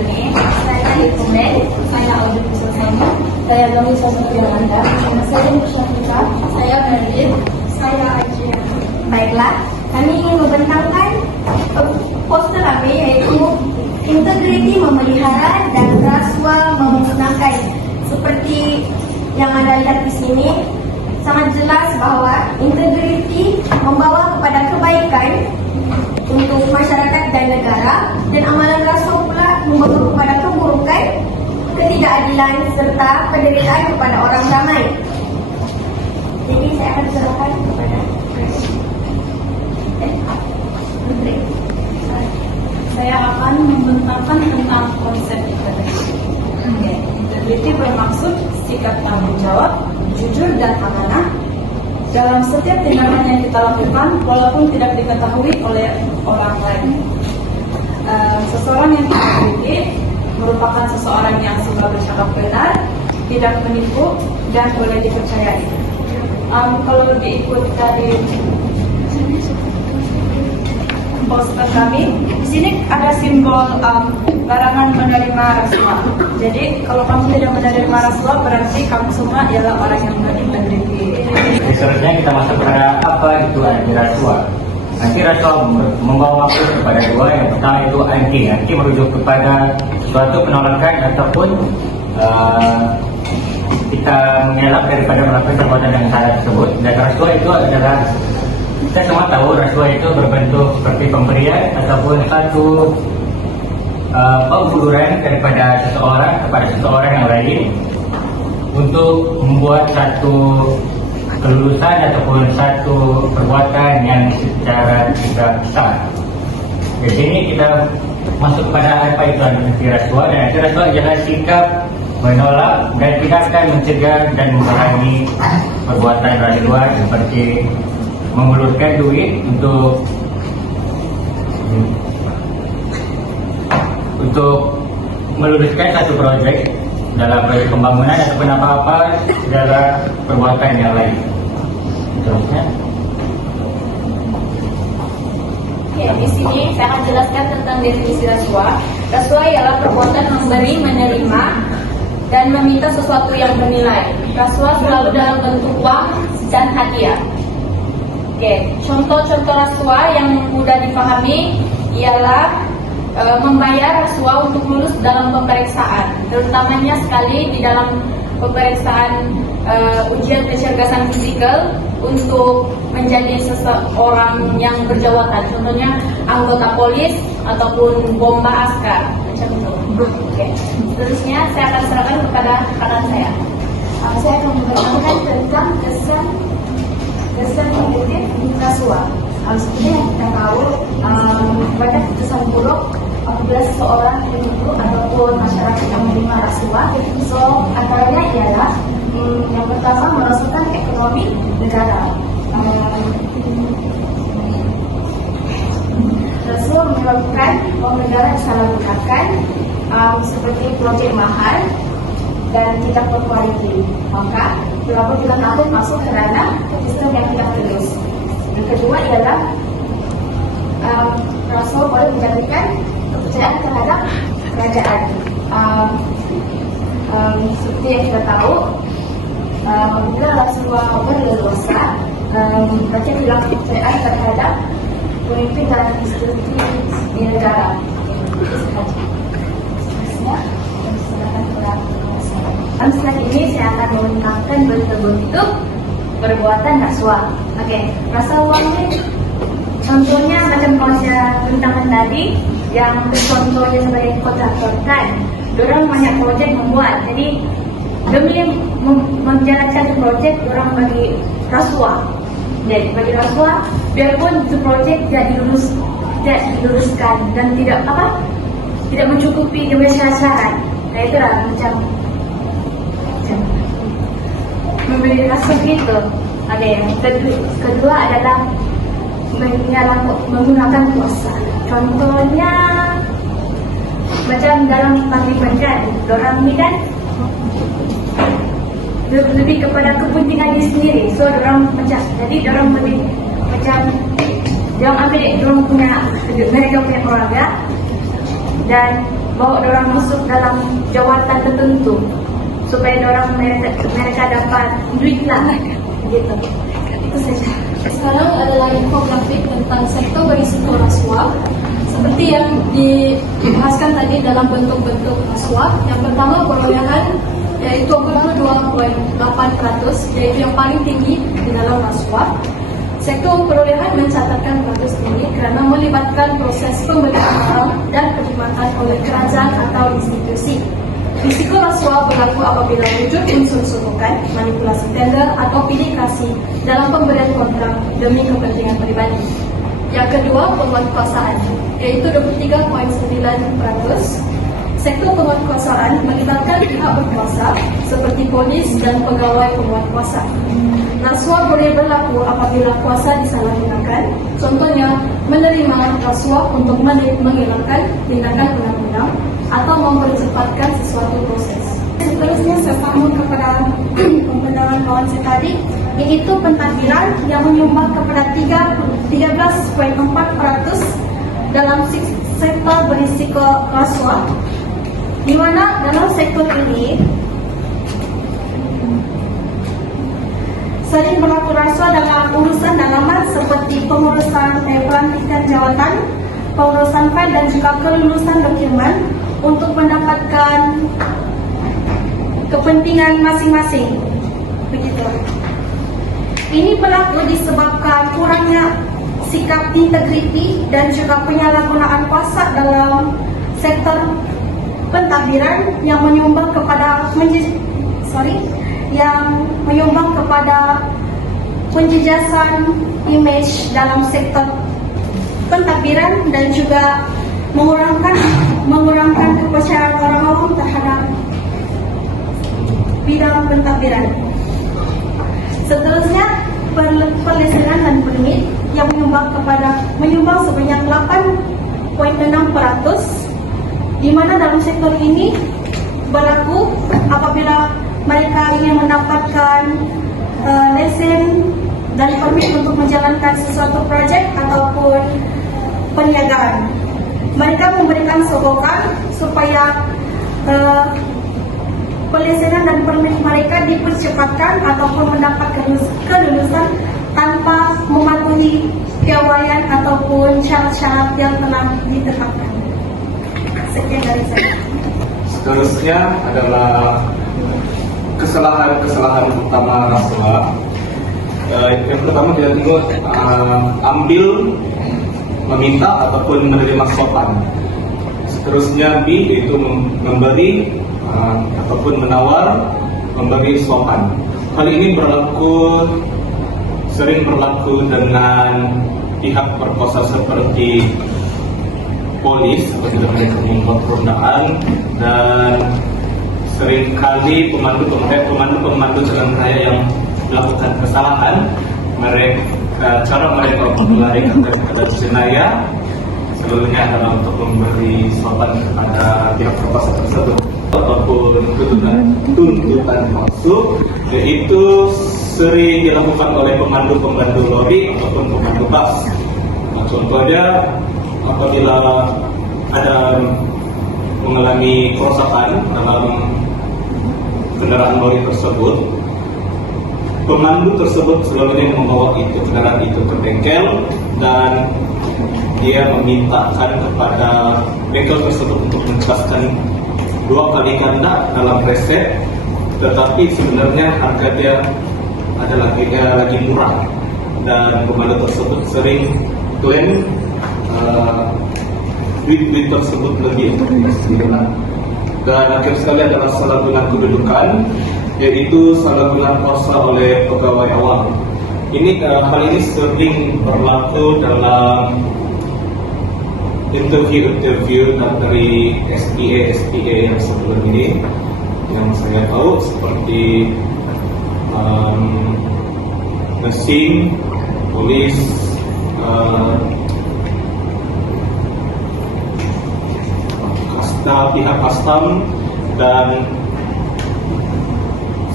Joni. Saya Ikumen. Saya Audrey Kusuma. Saya Doni Sosokrianda. Saya Musyafika. Saya Merlin. Saya Ajia. Baiklah, kami ingin membentangkan poster kami yaitu integriti memelihara dan rasuah memusnahkan. Seperti yang Anda lihat di sini, sangat jelas bahwa integriti membawa kepada kebaikan untuk masyarakat dan negara, dan amalan rasuah pula membawa kepada keburukan, ketidakadilan serta penderitaan kepada orang ramai. Jadi saya akan serahkan kepada Menteri. Saya akan membentangkan tentang konsep integriti. Integriti bermaksud sikap tanggung jawab, jujur dan amanah dalam setiap tindakan yang kita lakukan, walaupun tidak diketahui oleh orang lain. Seseorang yang integriti merupakan seseorang yang suka bercakap benar, tidak menipu, dan boleh dipercayai. Kalau diikut dari poster kami, di sini ada simbol larangan menerima rasuah. Jadi kalau kamu tidak menerima rasuah, berarti kamu semua ialah orang yang berintegriti. Seterusnya kita masuk kepada apa itu anti rasuah. Anti rasuah membawa maksud kepada dua. Yang pertama itu anti. Anti merujuk kepada suatu penolakan ataupun kita mengelak daripada melakukan perbuatan yang salah tersebut. Dan rasuah itu adalah, kita semua tahu rasuah itu berbentuk seperti pemberian ataupun satu penguluran daripada seseorang kepada seseorang yang lain untuk membuat satu kelulusan ataupun satu perbuatan yang secara tidak sah. Di sini kita masuk pada apa itu anti rasuah. Dan anti rasuah adalah sikap menolak dan tindakan mencegah dan memerangi perbuatan rasuah seperti mengulurkan duit untuk meluluskan satu proyek dalam proyek pembangunan ataupun apa-apa segala perbuatan yang lain. Terusnya. Di sini saya akan jelaskan tentang definisi rasuah. Rasuah ialah perbuatan memberi, menerima, dan meminta sesuatu yang bernilai. Rasuah selalu dalam bentuk uang dan hadiah. Contoh-contoh rasuah yang mudah dipahami ialah membayar rasuah untuk lulus dalam pemeriksaan, terutamanya sekali di dalam pemeriksaan ujian kecerdasan fisikal untuk menjadi seseorang yang berjawatan, contohnya anggota polis ataupun bomba askar, macam itu. Seterusnya saya akan serahkan kepada kanan saya. Saya akan memberikan tentang kesan negatif rasuah. Seperti yang kita tahu, banyak kesan buruk apabila seseorang individu ataupun masyarakat yang menerima rasuah. So, antaranya ialah yang pertama merosotkan ekonomi negara. Rasuah menyebabkan uang negara disalahgunakan, seperti proyek mahal dan tidak berkualiti. Maka pelapor tidak takut masuk ke ranah sistem yang tidak tulus. Yang kedua ialah rasuah boleh menjadikan kepercayaan terhadap kerajaan. Seperti yang kita tahu, apabila rasuah berleluasa, berarti hilang kepercayaan terhadap pemimpin dan institusi di negara. Setelah ini saya akan mengungkapkan bentuk-bentuk perbuatan rasuah. Rasuah uang ini contohnya macam kalau saya bentangkan tadi, yang contohnya sebagai kontraktor kan, orang banyak proyek membuat, jadi demi menjalankan proyek orang bagi rasuah. Jadi bagi rasuah, biarpun itu proyek tidak diluluskan dan tidak mencukupi dengan syarat-syarat. Nah itulah macam memberi rasuah gitu. Yang kedua adalah menggunakan kuasa. Contohnya macam dalam parlimen kan, orang ni kan lebih kepada kepentingan diri sendiri. So orang macam, jadi orang lebih macam dia ambil orang punya, mereka punya keluarga dan bawa orang masuk dalam jawatan tertentu supaya mereka dapat duit lah gitu. Itu saja. Sekarang adalah infografik tentang sektor berisiko rasuah seperti yang dibahaskan tadi dalam bentuk-bentuk rasuah. Yang pertama perolehan yaitu 42,8%, yaitu yang paling tinggi di dalam rasuah. Sektor perolehan mencatatkan bagus tinggi kerana melibatkan proses pemberian barang dan perkhidmatan oleh kerajaan atau institusi. Risiko rasuah berlaku apabila wujud unsur sokongan, manipulasi tender atau pilih kasih dalam pemberian kontrak demi kepentingan pribadi. Yang kedua, penguatkuasaan, yaitu 23,9%. Sektor penguatkuasaan melibatkan pihak berkuasa seperti polis dan pegawai penguatkuasa. Rasuah boleh berlaku apabila kuasa disalahgunakan, contohnya menerima rasuah untuk menghilangkan tindakan undang-undang atau mempercepatkan sesuatu proses. Seterusnya saya sambung kepada pembenaran kawan saya tadi, yaitu pentadbiran yang menyumbang kepada 13,4% dalam sektor berisiko rasuah, di mana dalam sektor ini sering berlaku rasuah dalam urusan dalaman seperti pengurusan pelantikan jawatan, pengurusan file dan juga kelulusan dokumen untuk mendapatkan kepentingan masing-masing. Begitu. Ini berlaku disebabkan kurangnya sikap integriti dan juga penyalahgunaan kuasa dalam sektor pentadbiran yang menyumbang kepada penjejasan image dalam sektor pentadbiran dan juga mengurangkan kepercayaan orang awam terhadap bidang pentadbiran. Seterusnya, perlesehan dan permit yang menyumbang sebanyak 8,6%, di mana dalam sektor ini berlaku apabila mereka ingin mendapatkan lesen dan permit untuk menjalankan sesuatu projek ataupun perniagaan. Mereka memberikan sokongan supaya pelesehan dan permit mereka dipercepatkan ataupun mendapat kelulusan tanpa mematuhi kewajiban ataupun syarat-syarat yang telah ditetapkan. Sekian dari saya. Seterusnya adalah kesalahan utama rasuah. Yang pertama kita tengok ambil, meminta ataupun menerima suapan. Seterusnya B yaitu memberi ataupun menawar, memberi suapan. Hal ini sering berlaku dengan pihak berkuasa seperti polis apabila mereka membuat perundaan, dan seringkali pemandu jalan raya yang melakukan kesalahan, cara mereka untuk melarikan daripada jenayah sebenarnya adalah untuk memberi suapan kepada pihak berkuasa tersebut ataupun tuntutan palsu, yaitu sering dilakukan oleh pemandu lori ataupun pemandu bus. Contohnya apabila ada mengalami kerusakan dalam kendaraan lori tersebut, pemandu tersebut selalunya membawa kendaraan itu ke bengkel dan dia memintakan kepada bengkel tersebut untuk menjelaskan 2 kali ganda dalam resep, tetapi sebenarnya harga dia adalah lagi murah, dan pemandu tersebut sering klaim duit tersebut lebih untuk dikasih. Dan akhir sekali adalah salah guna kedudukan, yaitu salah guna kuasa oleh pegawai awam. Hal ini sering berlaku dalam interview dari SPA yang sebelum ini, yang saya tahu seperti mesin, polis, pihak custom, dan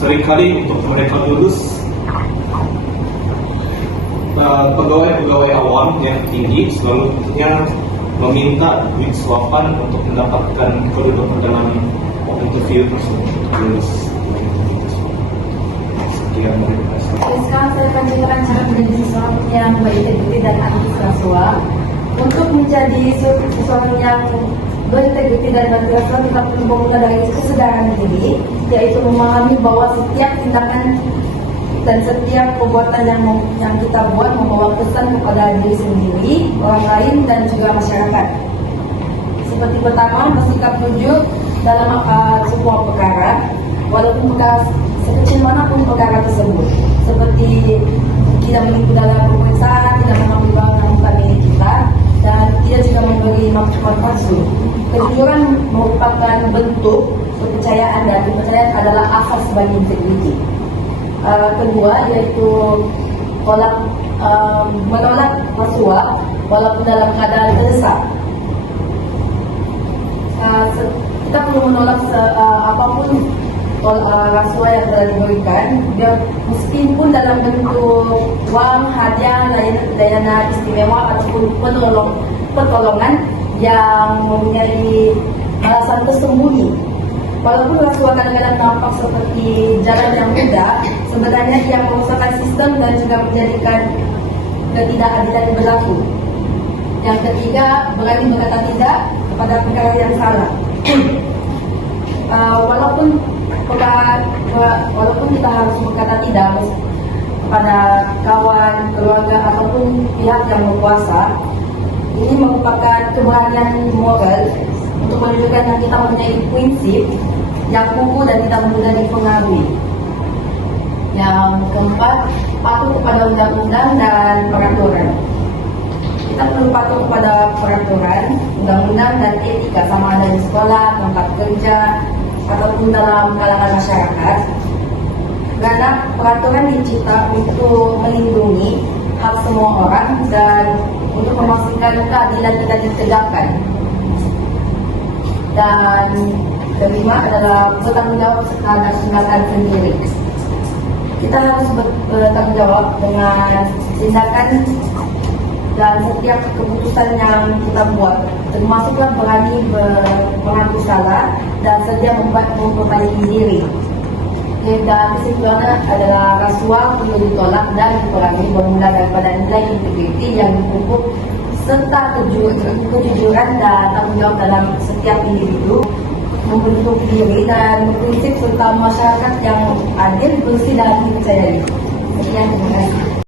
seringkali untuk mereka lulus pegawai awam yang tinggi selalunya meminta duit suapan untuk mendapatkan kedudukan dalam interview tersebut. Sekian dari saya. Sekarang saya akan ceritakan cara menjadi seseorang yang berintegritas dan anti rasuah. Untuk menjadi seseorang yang berintegritas dan anti rasuah, kita perlu memulai dari kesadaran diri, yaitu memahami bahwa setiap tindakan dan setiap perbuatan yang kita buat membawa pesan kepada diri sendiri, orang lain, dan juga masyarakat. Seperti pertama, bersikap jujur dalam sebuah perkara, walaupun perkara sekecil manapun perkara tersebut, seperti tidak menipu dalam pemeriksaan, tidak mengambil barang yang bukan milik kita, dan tidak juga memberi maklumat palsu. Kejujuran merupakan bentuk kepercayaan, dan kepercayaan adalah asas bagi integriti. Kedua, yaitu menolak rasuah walaupun dalam keadaan terdesak. Kita perlu menolak apapun rasuah yang telah diberikan, meskipun dalam bentuk uang, hadiah, layanan istimewa ataupun pertolongan yang mempunyai alasan tersembunyi. Walaupun rasuah kadang-kadang nampak seperti jalan yang mudah, sebenarnya ia merusakkan sistem dan juga menjadikan ketidakadilan yang berlaku. Yang ketiga, berani berkata tidak kepada perkara yang salah. Walaupun kita harus berkata tidak kepada kawan, keluarga, ataupun pihak yang berkuasa, ini merupakan keberanian moral untuk menunjukkan yang kita mempunyai prinsip yang kukuh dan tidak mudah dipengaruhi. Yang keempat, patuh kepada undang-undang dan peraturan. Kita perlu patuh kepada peraturan, undang-undang, dan etika, sama ada di sekolah, tempat kerja, ataupun dalam kalangan masyarakat. Karena peraturan dicipta untuk melindungi hak semua orang dan untuk memastikan keadilan kita ditegakkan. Dan kelima adalah bertanggung jawab terhadap tindakan sendiri. Kita harus bertanggung jawab dengan tindakan dan setiap keputusan yang kita buat, termasuklah berani mengaku salah dan sedia memperbaiki diri. Dan kesimpulannya adalah rasuah perlu ditolak dan dikurangi bermula daripada nilai integriti yang dipupuk serta kejujuran dan tanggung jawab dalam setiap individu, membentuk diri dan berprinsip serta masyarakat yang adil, bersih, dan dipercayai. Sekian, terima kasih.